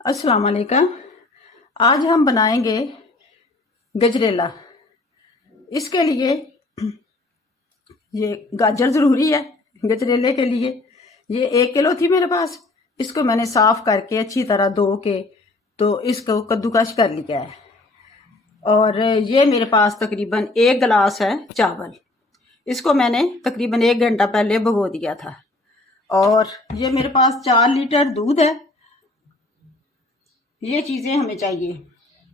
अस्सलाम वालेकुम। आज हम बनाएंगे गजरेला। इसके लिए ये गाजर ज़रूरी है गजरेले के लिए। ये 1 किलो थी मेरे पास। इसको मैंने साफ़ करके अच्छी तरह धो के तो इसको कद्दूकश कर लिया है। और ये मेरे पास तकरीबन 1 गिलास है चावल। इसको मैंने तकरीबन 1 घंटा पहले भिगो दिया था। और ये मेरे पास 4 लीटर दूध है। ये चीज़ें हमें चाहिए।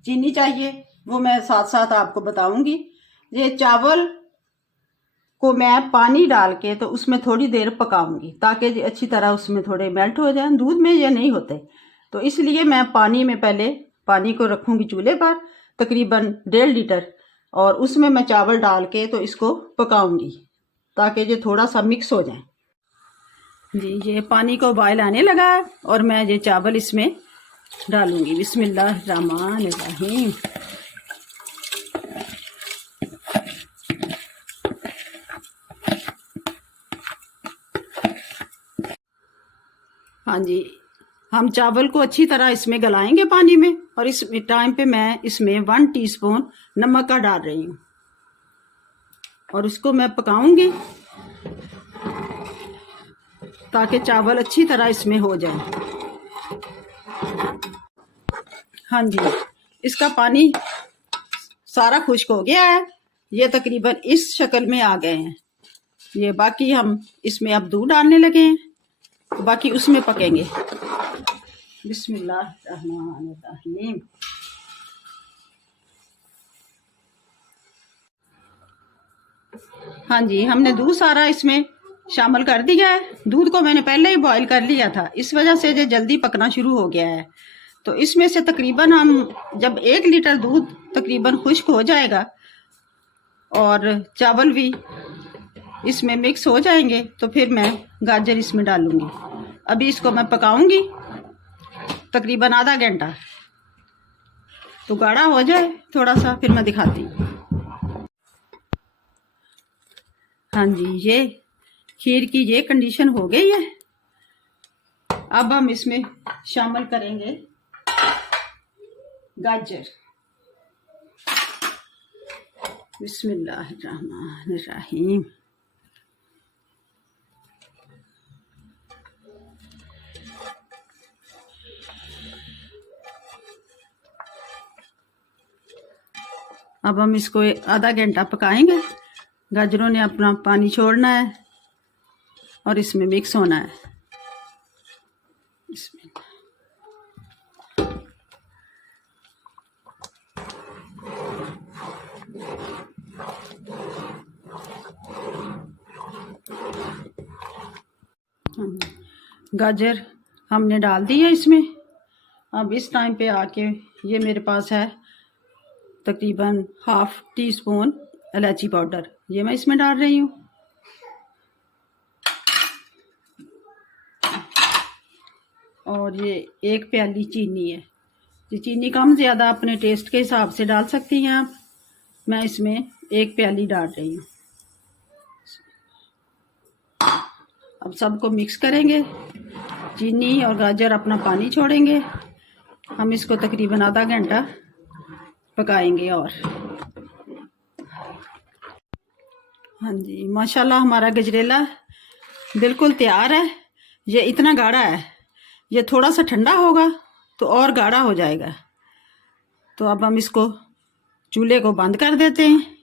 चीनी चाहिए, वो मैं साथ साथ आपको बताऊंगी। ये चावल को मैं पानी डाल के तो उसमें थोड़ी देर पकाऊंगी ताकि अच्छी तरह उसमें थोड़े मेल्ट हो जाएं। दूध में ये नहीं होते, तो इसलिए मैं पानी में पहले पानी को रखूंगी चूल्हे पर तकरीबन 1.5 लीटर, और उसमें मैं चावल डाल के तो इसको पकाऊंगी ताकि ये थोड़ा सा मिक्स हो जाए। जी, ये पानी को बॉयल आने लगा है और मैं ये चावल इसमें डालूंगी। बिस्मिल्लाहिर्रहमानिर्रहीम। हाँ जी, हम चावल को अच्छी तरह इसमें गलाएंगे पानी में, और इस टाइम पे मैं इसमें 1 टीस्पून नमक का डाल रही हूँ और उसको मैं पकाऊंगी ताकि चावल अच्छी तरह इसमें हो जाए। हाँ जी, इसका पानी सारा खुश्क हो गया है। ये तकरीबन इस शक्ल में आ गए हैं। ये बाकी हम इसमें अब दूध डालने लगे हैं, बाकी उसमें पकेंगे। बिस्मिल्लाहिर्रहमानिर्रहीम। हाँ जी, हमने दूध सारा इसमें शामिल कर दिया है। दूध को मैंने पहले ही बॉईल कर लिया था, इस वजह से ये जल्दी पकना शुरू हो गया है। तो इसमें से तकरीबन हम जब 1 लीटर दूध तकरीबन खुश्क हो जाएगा और चावल भी इसमें मिक्स हो जाएंगे तो फिर मैं गाजर इसमें डालूंगी। अभी इसको मैं पकाऊंगी तकरीबन आधा घंटा, तो गाढ़ा हो जाए थोड़ा सा, फिर मैं दिखाती हूँ। हाँ जी, ये खीर की ये कंडीशन हो गई है। अब हम इसमें शामिल करेंगे गाजर। बिस्मिल्लाहिर्रहमानिर्रहीम। अब हम इसको आधा घंटा पकाएंगे। गाजरों ने अपना पानी छोड़ना है और इसमें मिक्स होना है। इसमें गाजर हमने डाल दी है इसमें। अब इस टाइम पे आके ये मेरे पास है तकरीबन 1/2 टीस्पून इलायची पाउडर, ये मैं इसमें डाल रही हूँ। और ये 1 प्याली चीनी है। ये चीनी कम ज़्यादा अपने टेस्ट के हिसाब से डाल सकती हैं आप। मैं इसमें 1 प्याली डाल रही हूँ। अब सबको मिक्स करेंगे। चीनी और गाजर अपना पानी छोड़ेंगे। हम इसको तकरीबन आधा घंटा पकाएंगे। और हाँ जी, माशाल्लाह हमारा गजरेला बिल्कुल तैयार है। ये इतना गाढ़ा है, ये थोड़ा सा ठंडा होगा तो और गाढ़ा हो जाएगा। तो अब हम इसको चूल्हे को बंद कर देते हैं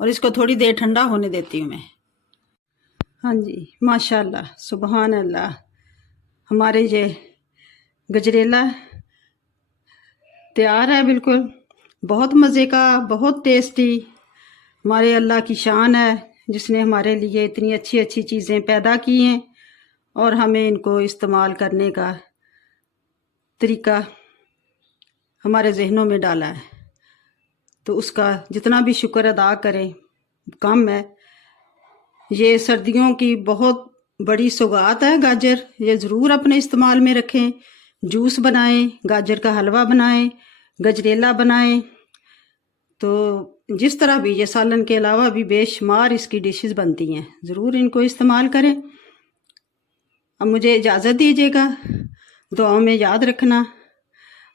और इसको थोड़ी देर ठंडा होने देती हूँ मैं। हाँ जी, माशाल्लाह सुबहान अल्लाह, हमारे ये गजरेला तैयार है। बिल्कुल बहुत मज़े का, बहुत टेस्टी। हमारे अल्लाह की शान है जिसने हमारे लिए इतनी अच्छी अच्छी चीज़ें पैदा की हैं और हमें इनको इस्तेमाल करने का तरीका हमारे जहनों में डाला है। तो उसका जितना भी शुक्र अदा करें कम है। ये सर्दियों की बहुत बड़ी सौगात है गाजर। ये ज़रूर अपने इस्तेमाल में रखें। जूस बनाएं, गाजर का हलवा बनाएं, गजरेला बनाएं। तो जिस तरह भी ये सालन के अलावा भी बेशुमार इसकी डिशेस बनती हैं, ज़रूर इनको इस्तेमाल करें। अब मुझे इजाज़त दीजिएगा, दुआओं में याद रखना।